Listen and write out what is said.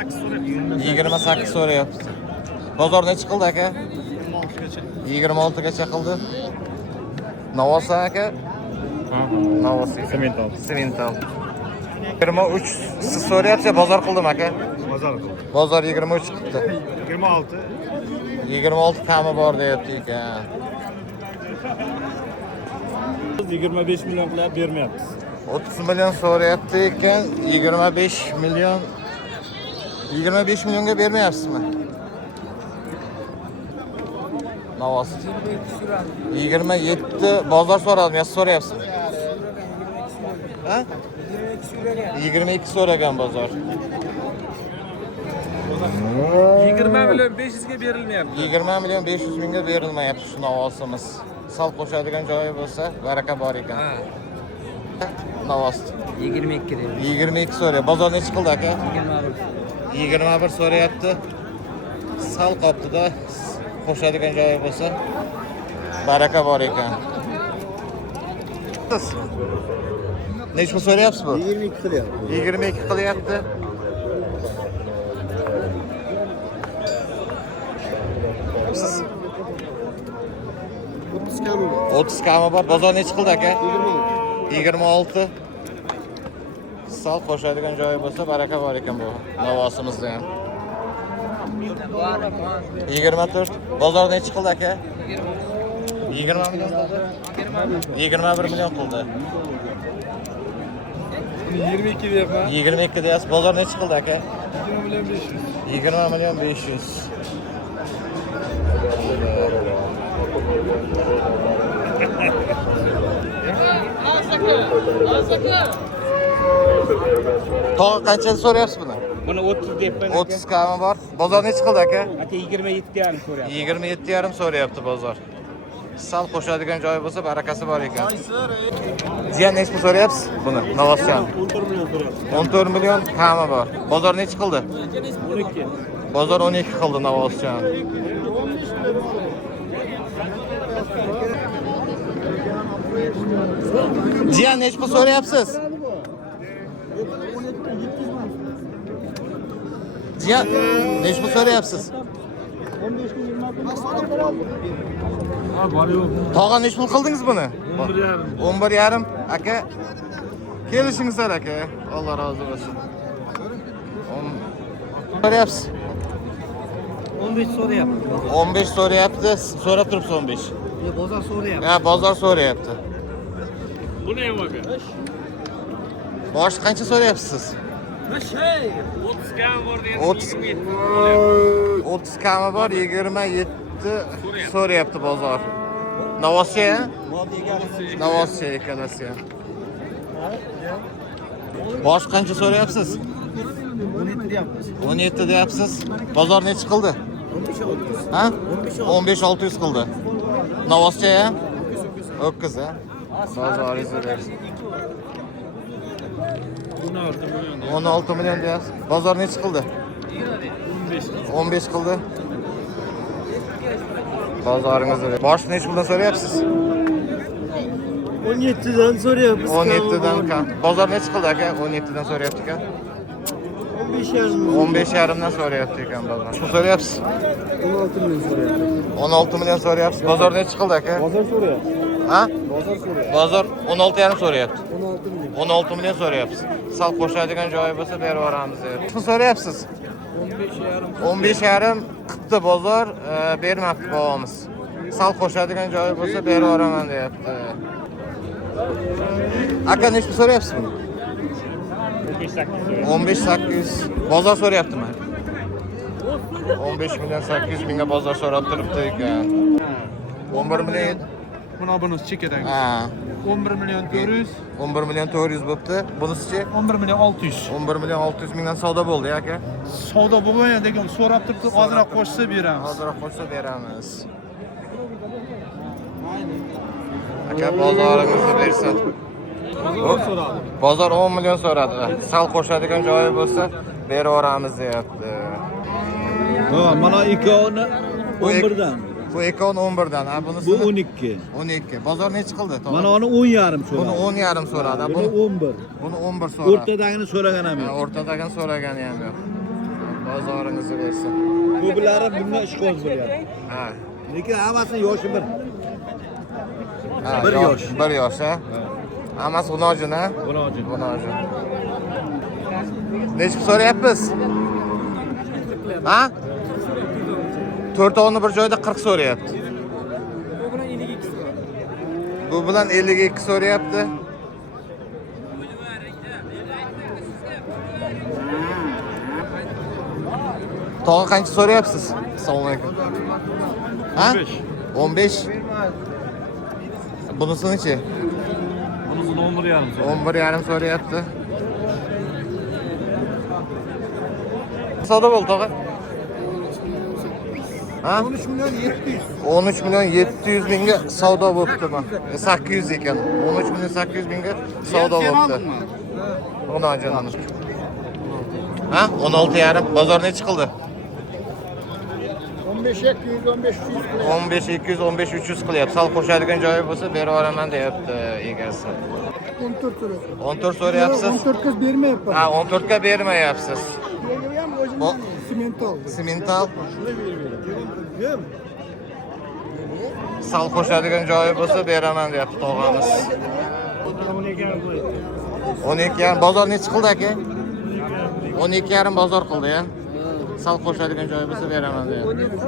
28 so'rayapti. Bozor necha qildi aka? 26 gacha qildi. Navosi aka? Navosi. Semental. 23 siz so'rayapsiz, bozor qildim aka. Bozor 23 chiqibdi. 26 kami bor deyapti ekan. 25 milyon qilib bermayapmiz. 30 milyon so'rayapti ekan, 25 milyon. 25 milyonga bermayapsizmi? Navoz. 27 bozor so'radim, siz so'rayapsizmi? Ha? 22 so'ragan bozor. 20 milyon 500 ga berilmayapti. 20 milyon 500 mingga berilmayapti shu Navosimiz. Sal qo'shadigan joyi bo'lsa, baraka bor ekan. Navoz. 22 deydi. 22 so'rayapti. Bozor necha qildi aka? 21 so'rayapti. Sal qoptida qo'shadigan joyi bo'lsa, baraka bor ekan. Necha pul so'rayapsiz bu? 22 qilyapti. 22 qilyapti. Siz 30 kami bor. 30 kami bor. Bozor necha qildi aka? 26. Sal qo'shadigan joyi bo'lsa, baraka bor ekan bu Navosimizda ham. 24. Bozor necha qildi aka? 20 million qildi. 21 million qildi. 22 deyapman. 22 deyapsiz. Bozor necha qildi aka? 20 milyon 500. 20 million 500. Tog'a qancha so'rayapsiz buni? Buni 30 deyapman. 30 kami bor. Bozor necha qildi aka? Aka 27 yarim so'rayapti. 27,5 so'rayapti bozor. Sal qo'shadigan joyi bo'lsa, barakasi bor ekan. Ziyan necha pul so'rayapsiz buni? Navosdan. 14 million kami bor. Bozor necha qildi? 12. Bozor 12 qildi Navosdan. Ziyan necha pul so'rayapsiz? Ziyan necha pul so'rayapsiz? 15 ga 20 Ha, bor yo'q. Tog'a necha pul qildingiz buni? 11,5. 11,5 aka. Kelishingizlar aka. Alloh rozi bo'lsin. So'rayapsiz? 15 so'rayapti. 15 so'rayapti. So'rab turibsiz 15. Bozor so'rayapti. Ha, bozor so'rayapti. Buni ham aka. Bosh qancha so'rayapsiz siz? 30 kam bor degan. 30 kami bor, 27 so'rayapti bozor. Navoscha? Navoscha ikkalasi ham. Bosh qancha so'rayapsiz? 17 deyapmiz. 17 deyapsiz. Bozor necha qildi? 15-600. Ha? 15-600 qildi. Navoscha ham? 9 ha? Bozoringizni bersin. 16 milyon. 16 million deyapsiz. Bozor necha qildi? 15 qildi. Bozoringizni bersin. Bosh necha puldan so'rayapsiz? 17 dan so'rayapmiz. 17 dan kam. Bozor necha qildi aka? 17 dan so'rayapti ekan. 15,5. 15,5 dan so'rayapti ekan bozor. Shu so'rayapsiz? 16 million so'rayapti. 16 million so'rayapsiz. Bozor necha qildi aka? Bozor so'rayapti. Ha? Bozor so'rayapti. Bozor 16,5 so'rayapti. 16 million. 16 million so'rayapsiz. Sal qo'shadigan joyi bo'lsa berib yuboramiz deb. Shu so'rayapsiz? 15,5 qildi bozor, bermabdi bobomiz. Sal qo'shadigan joyi bo'lsa berib yuboraman deyapti. Aka nechta so'rayapsiz buni? 15,800. Bozor so'rayaptimi? 15 million 800 mingga bozor so'rab turibdi ekan. 11 million. Buni bunisi chekadagi. Ha. 11 milyon 400. 11 million 400 bo'pti. Bunisi-chi? 11 milyon 600. 11 million 600 mingdan savdo bo'ldi aka. Savdo bo'lgan degan so'rab turibdi, hozirroq qo'shsa beramiz. Hozirroq qo'shsa beramiz. Aka bozoringizni bersin. Bozor so'radi. Bozor 10 million so'radi. Sal qo'shadigan joyi bo'lsa berib yuboramiz deyapti. Ha, mana ikkovini Bu 11 dan. Bu ekon 11 dan. Ha, bunisi Bu 12. 12. Bozor necha qildi? Mana uni 10,5 Buni so'radi. 10,5 so'radi. Buni 11. Buni 11 so'radi. O'rtadagini so'ragan ham yo'q. O'rtadagini so'ragani ham yo'q. Bozoringizni bersin. Ko'plari bundan ishqo'z bo'lyapti. Ha. Lekin hammasi yoshi bir. Ha, Bir yosh. Bir yosh, ha? Hammasi G'unojin, ha? G'unojin. G'unojin. Nechta so'rayapmiz? Ha? 4 ovni bir joyda 40 so'rayapti. Bu bilan 52 so'rayapti. Tog'a qancha so'rayapsiz? Assalomu alaykum. Ha? 15. Bunisini-chi? Bunisini 11,5 so'm. 11,5 so'rayapti. Savdo bo'ldi tog'a. Ha? 13 milyon 700. 13 milyon 700 mingga savdo bo'libdi bu. 800 ekan. 13 milyon 800 mingga savdo bo'libdi. G'unojin. Ha? 16,5. Bozor nechi qildi? 15 200 15 300. 15 200 15 300 qilyapti. Sal qo'shadigan joyi bo'lsa berib yuboraman deyapti egasi. 14 so'rayapti. 14 so'rayapsiz. 14 kız bermayapman. Ha, 14 ga bermayapsiz. Ham o'zim simental. Simental. Sal qo'shadigan joyi bo'lsa beraman deyapti tog'amiz. 12,5 bozor nechi qildi aka? 12,5 bozor qildi ya. Sal qo'shadigan joyi bo'lsa beraman deyapti.